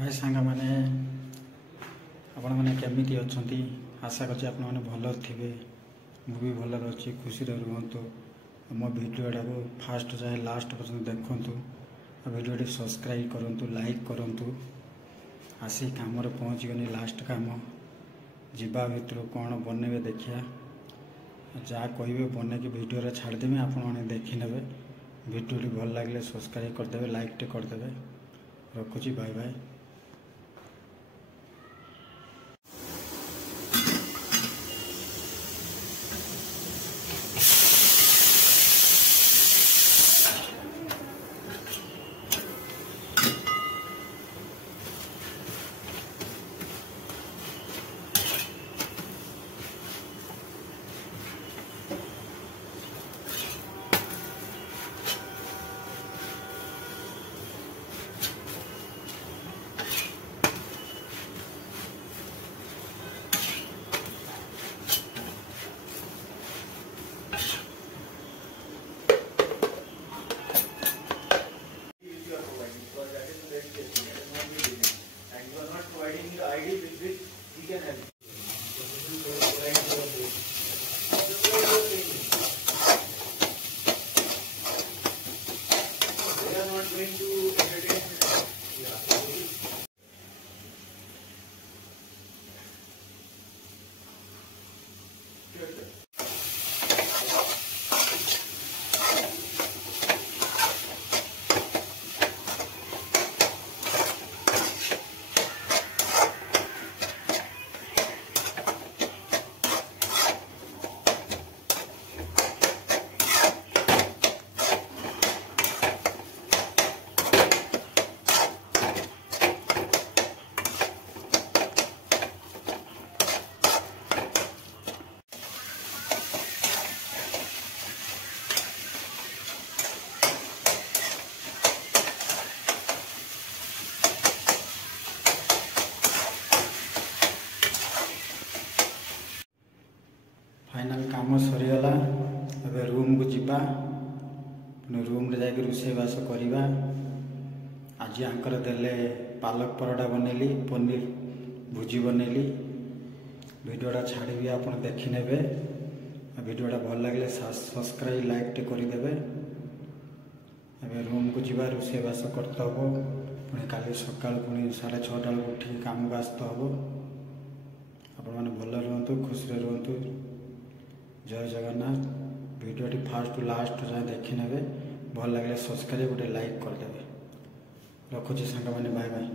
हाय सांग मैंने आपण मैंने केमिति अच्छी आशा करछि आपण मैंने भल थे मुझे भल अच्छी खुशी रुहतु मो भिडियोटा को फास्ट जाए लास्ट पर्यटन देखु भिडियो सब्सक्राइब करूँ लाइक करूँ आसी कम पहुँची गनी लास्ट कम जीवा भितर कौन बनइबे देखिया जहाँ कहे बन कि भिडियो छाड़देवी आपण देखने भिडियो भल लगे सब्सक्राइब करदे लाइक टे करदे रखुची बाय बाय। फाइनाल काम सरीगला ए रूम को जीवा रूम रे जाके रोषेबास करवा। आज आंकर देले पालक परोटा बनैली पनीर भुजी बनैली वीडियोटा छाड़ी आपन देखी नेबे वीडियोटा भल लगे सब्सक्राइब लाइक टे करदे। ए रूम को जीवा रोषेबास करते हम पुणी काली सकाल पुणी 6:30 उठी काम को आसते हम। आपण मैंने भल रुहतु खुशी रुहतु। जय जगन्नाथ। वीडियोटी फास्ट टू लास्ट जाए देखी नेबे भल लगे सब्सक्राइब गोटे लाइक करदे। रखुची सांग मैंने बाय बाय।